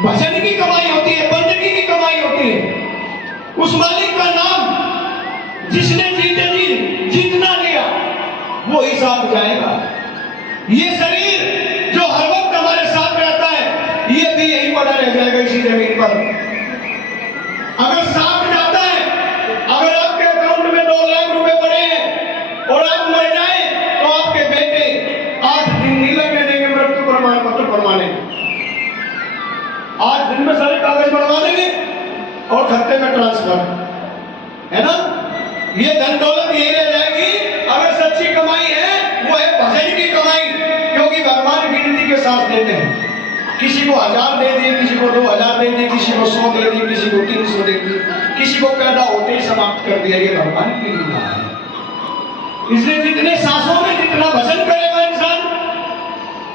भजन की कमाई होती है, बंदगी की कमाई होती है। उस मालिक का नाम जिसने जीते जी जितना लिया वो ही साथ जाएगा। ये शरीर जो हर वक्त हमारे साथ रहता है ये भी यही पड़ा रह जाएगा इसी जमीन पर। अगर साथ जाता है, अगर आपके अकाउंट में 2 लाख रुपए पड़े हैं और आप मर जाए तो आपके बेटे 8 दिन नहीं लगने देंगे मृत्यु प्रमाण पत्र बनवाने। 8 दिन में सारे कागज बनवा देंगे और खाते में ट्रांसफर, है ना। ये धन दौलत यही रह जाएगी। अगर सच्ची कमाई है वो है भजन की कमाई, क्योंकि भगवान गिनती के साथ देते हैं। किसी को 1000 दे दिए, किसी को 2000 दे दिए, किसी को 100 दे दिए, किसी को 300 दे दिए, किसी को पैदा होते ही समाप्त कर दिया। ये भगवान की लीला है। इसलिए जितने सांसों में जितना भजन करेगा इंसान,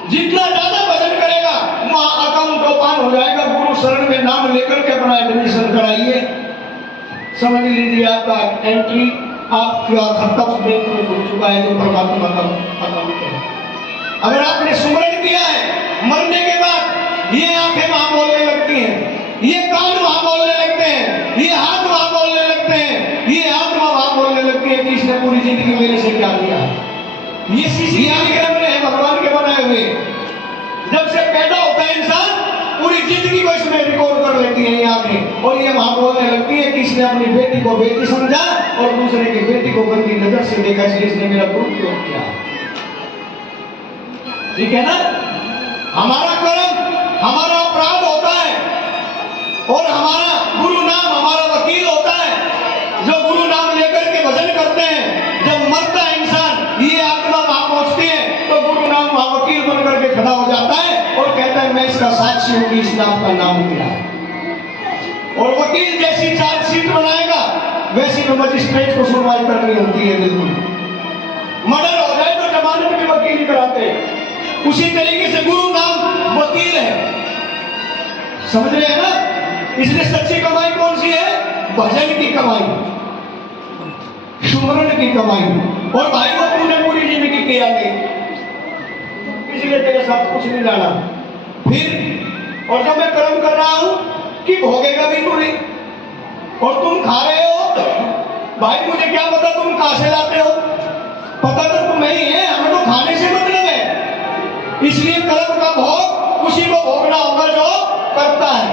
जितना ज्यादा भजन करेगा वहां अकाउंट ओपन हो जाएगा। गुरु शरण में नाम लेकर के अपना एडमिशन कराइए। समझ लीजिए आपका एंट्री आपका खाता उस बैंक में खुल चुका है जो परमात्मा का अकाउंट है। अगर आपने सुमरण किया है, मरने के बाद ये आंखें वहां बोलने लगती हैं, ये कान वहां बोलने लगते हैं, ये हाथ वहां बोलने लगते हैं, ये आत्मा वहां बोलने लगती है कि इसने पूरी जिंदगी मेरे से क्या किया। ये सीसीआर कैमरे हैं भगवान के बनाए हुए। जब से पैदा होता है इंसान पूरी जिंदगी को इसमें रिकॉर्ड कर लेती है ये आंखें, और ये वहां बोलने लगती है कि इसने अपनी बेटी को बेटी समझा और दूसरे की बेटी को गंदी नजर से देखा, इसलिए इसने मेरा विरोध क्यों किया। ठीक है ना। हमारा कर्म हमारा अपराध होता है और हमारा गुरु नाम हमारा वकील होता है। जो गुरु नाम लेकर के भजन करते हैं, जब मरता है इंसान ये आत्मा वहां पहुंचती है तो गुरु नाम वहां वकील बन करके खड़ा हो जाता है और कहता है मैं इसका साक्षी हूं कि इसने आपका नाम लिया है। और वकील जैसी चार्जशीट बनाएगा वैसी तो मजिस्ट्रेट को सुनवाई करनी होती है। बिल्कुल मर्डर हो जाए तो जमानत की वकील कराते हैं, उसी तरीके से गुरु नाम वकील है। समझ रहे हैं ना। इसलिए सच्ची कमाई कौन सी है? भजन की कमाई, सुमरण की कमाई। और भाई वो तूने पूरी जिंदगी किया नहीं, इसलिए तेरे साथ कुछ नहीं जाना। फिर और जब मैं कर्म कर रहा हूं कि भोगेगा भी तू नहीं, और तुम खा रहे हो, भाई मुझे क्या पता तुम कहां से लाते हो, पता तो तुम्हें ही है, हमें तो खाने से मतलब है। इसलिए कर्म का भोग उसी को भोगना होगा जो करता है।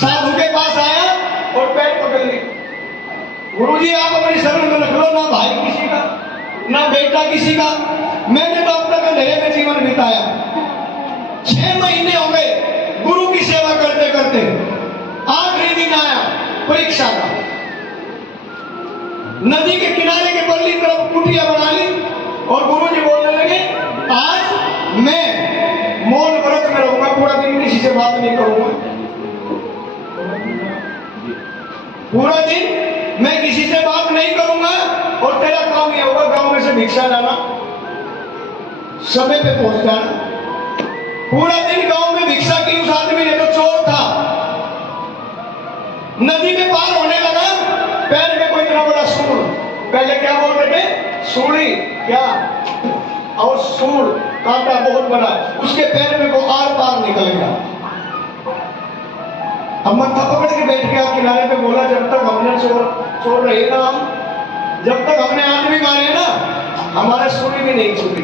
साधु के पास आया और पैर पकड़ ली, गुरुजी आप अपनी शरण में रख लो, ना भाई किसी का ना बेटा किसी का, मैंने तो अब तक अंधेरे में जीवन बिताया। 6 महीने हो गए गुरु की सेवा करते करते, आखिरी दिन आया परीक्षा का। नदी के किनारे के पल्ली तरफ कुटिया बना ली और गुरुजी बोलने लगे आज मैं मौन व्रत में रहूंगा, पूरा दिन किसी से बात नहीं करूंगा, पूरा दिन मैं किसी से बात नहीं करूंगा और तेरा काम ये होगा गांव में से भिक्षा लाना, समय पे पहुंच जाना। पूरा दिन गांव में भिक्षा की। उस आदमी ने तो चोर था, नदी में पार होने लगा, पैर में कोई इतना बड़ा सूड़, पहले क्या बोलते थे सूड़ी क्या, और सूड़ कांटा बहुत बड़ा, उसके पैर में वो आर पार निकल गया। अब मत्था पकड़ के बैठ गया किनारे पे, बोला जब तक हमने चोर रहे ना हम, जब तक हमने आदमी मारे ना हमारे सुई भी नहीं छूटी,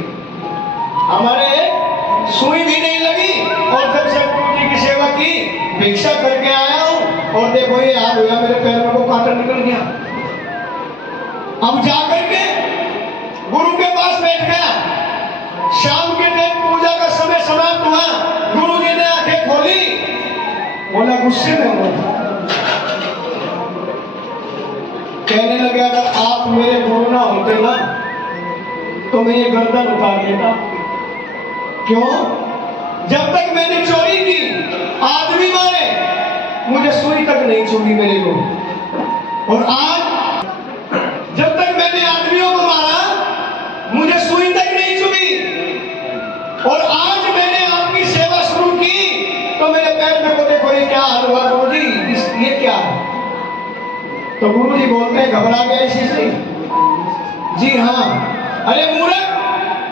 हमारे सुई भी नहीं लगी। और जब से गुरु जी की सेवा की, भिक्षा करके आया हूं और देखो ये हाल हुआ, मेरे पैर में वो कांटा निकल गया। अब जाकर के गुरु के पास बैठ गया, शाम के टाइम पूजा का समय समाप्त हुआ, गुरु जी ने आंखें खोली, बोला गुस्से में हो, कहने लगे अगर आप मेरे गुरु ना होते ना तो मैं ये गर्दन उतार देता। क्यों? जब तक मैंने चोरी की, आदमी मारे, मुझे सुई तक नहीं छूटी मेरे को, और आज जब तक मैंने आदमियों को मारा मुझे सुई तक नहीं छूटी, और आज मैंने आपकी सेवा शुरू की तो मेरे पैर में को देखो ये क्या हाल हुआ गुरु जी, ये क्या है? तो गुरु जी बोलते हैं घबरा गया इसी से? जी हाँ। अरे मूर्ख,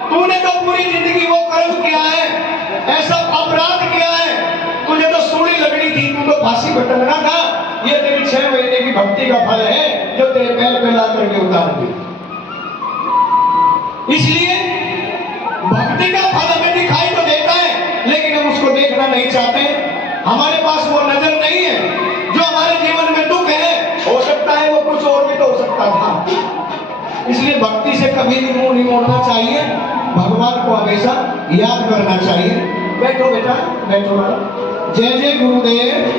तूने तो पूरी जिंदगी वो कर्म किया है, ऐसा अपराध किया है, तुझे टंगना था, ये तेरी 6 महीने की भक्ति का फल है जो तेरे पैर पे ला करके उतार दी। इसलिए भक्ति का फल हमें दिखाई तो देता है, लेकिन हम उसको देखना नहीं चाहते। हमारे पास वो नजर नहीं है। जो हमारे जीवन में दुख है, हो सकता है वो कुछ और भी तो हो सकता था। इसलिए भक्ति से कभी भी मुंह नहीं मोड़ना चाहिए, भगवान को हमेशा याद करना चाहिए। बैठो बेटा, बैठो। जय जय गुरुदेव।